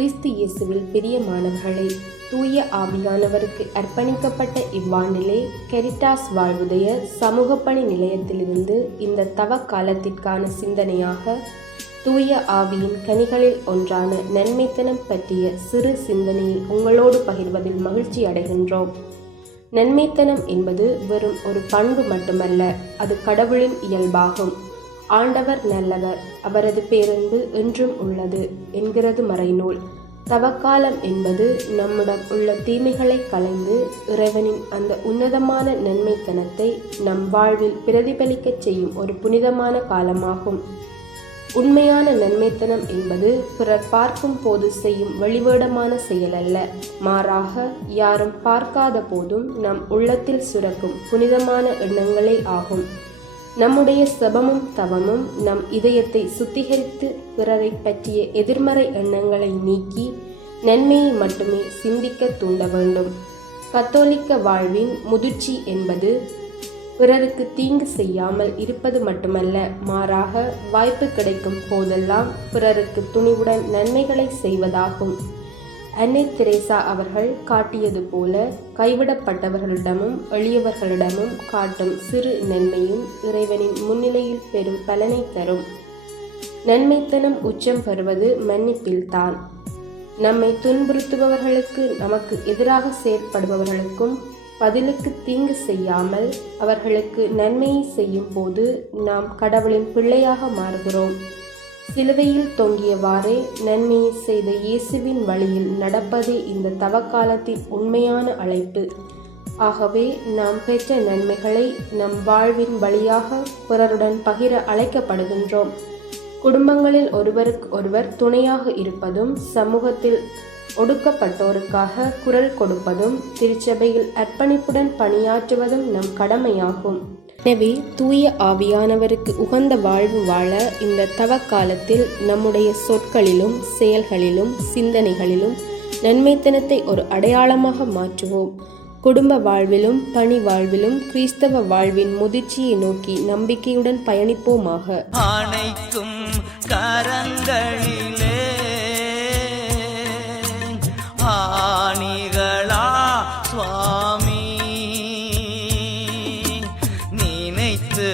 கிறிஸ்து இயேசுவில் பிரியமானவர்களே, தூய ஆவியானவருக்கு அர்ப்பணிக்கப்பட்ட இவ்வாண்டிலே கெரிட்டாஸ் வாழ்வுடைய சமூக பணி நிலையத்திலிருந்து இந்த தவ காலத்திற்கான சிந்தனையாக தூய ஆவியின் கனிகளில் ஒன்றான நன்மைத்தனம் பற்றிய சிறு சிந்தனையை உங்களோடு பகிர்வதில் மகிழ்ச்சி அடைகின்றோம். நன்மைத்தனம் என்பது வெறும் ஒரு பண்பு மட்டுமல்ல, அது கடவுளின் இயல்பாகும். ஆண்டவர் நல்லவர், அவரது பேரன்பு என்றும் உள்ளது என்கிறது மறைநூல். தவக்காலம் என்பது நம்மிடம் உள்ள தீமைகளை களைந்து இறைவனின் அந்த உன்னதமான நன்மைத்தனத்தை நம் வாழ்வில் பிரதிபலிக்கச் செய்யும் ஒரு புனிதமான காலமாகும். உண்மையான நன்மைத்தனம் என்பது பிறர் பார்க்கும் போது செய்யும் வெளிவேடமான செயல் அல்ல, மாறாக யாரும் பார்க்காத போதும் நம் உள்ளத்தில் சுரக்கும் புனிதமான எண்ணங்களே ஆகும். நம்முடைய செபமும் தவமும் நம் இதயத்தை சுத்திகரித்து பிறரை பற்றிய எதிர்மறை எண்ணங்களை நீக்கி நன்மையை மட்டுமே சிந்திக்க தூண்ட வேண்டும். கத்தோலிக்க வாழ்வின் முதிர்ச்சி என்பது பிறருக்கு தீங்கு செய்யாமல் இருப்பது மட்டுமல்ல, மாறாக வாய்ப்பு கிடைக்கும் போதெல்லாம் பிறருக்கு துணிவுடன் நன்மைகளை செய்வதாகும். அன்னை தெரேசா அவர்கள் காட்டியது போல கைவிடப்பட்டவர்களிடமும் எளியவர்களிடமும் காட்டும் சிறு நன்மையும் இறைவனின் முன்னிலையில் பெரும் பலனை தரும். நன்மைத்தனம் உச்சம் பெறுவது மன்னிப்பில்தான். நம்மை துன்புறுத்துபவர்களுக்கு, நமக்கு எதிராக செயற்படுபவர்களுக்கும் பதிலுக்கு தீங்கு செய்யாமல் அவர்களுக்கு நன்மையை செய்யும் போது நாம் கடவுளின் பிள்ளையாக மாறுகிறோம். சிலுவையில் தொங்கியவாறே நன்மையை செய்த இயேசுவின் வழியில் நடப்பதே இந்த தவக்காலத்தின் உண்மையான அழைப்பு. ஆகவே நாம் பெற்ற நன்மைகளை நம் வாழ்வின் வழியாக பிறருடன் பகிர அழைக்கப்படுகின்றோம். குடும்பங்களில் ஒருவருக்கு ஒருவர் துணையாக இருப்பதும், சமூகத்தில் ஒடுக்கப்பட்டோருக்காக குரல் கொடுப்பதும், திருச்சபையில் அர்ப்பணிப்புடன் பணியாற்றுவதும் நம் கடமையாகும். எனவே தூய ஆவியானவருக்கு உகந்த வாழ்வு வாழ இந்த தவக்காலத்தில் நம்முடைய சொற்களிலும் செயல்களிலும் சிந்தனைகளிலும் நன்மைத்தனத்தை ஒரு அடையாளமாக மாற்றுவோம். குடும்ப வாழ்விலும் பணி வாழ்விலும் கிறிஸ்தவ வாழ்வின் முதிர்ச்சியை நோக்கி நம்பிக்கையுடன் பயணிப்போமாக. அனைத்தும் கரங்களிலே ஆணிகளா சுவாமி, நினைத்து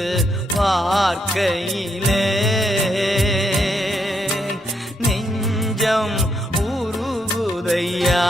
பார்க்கையிலே நெஞ்சம் உருகுதையா.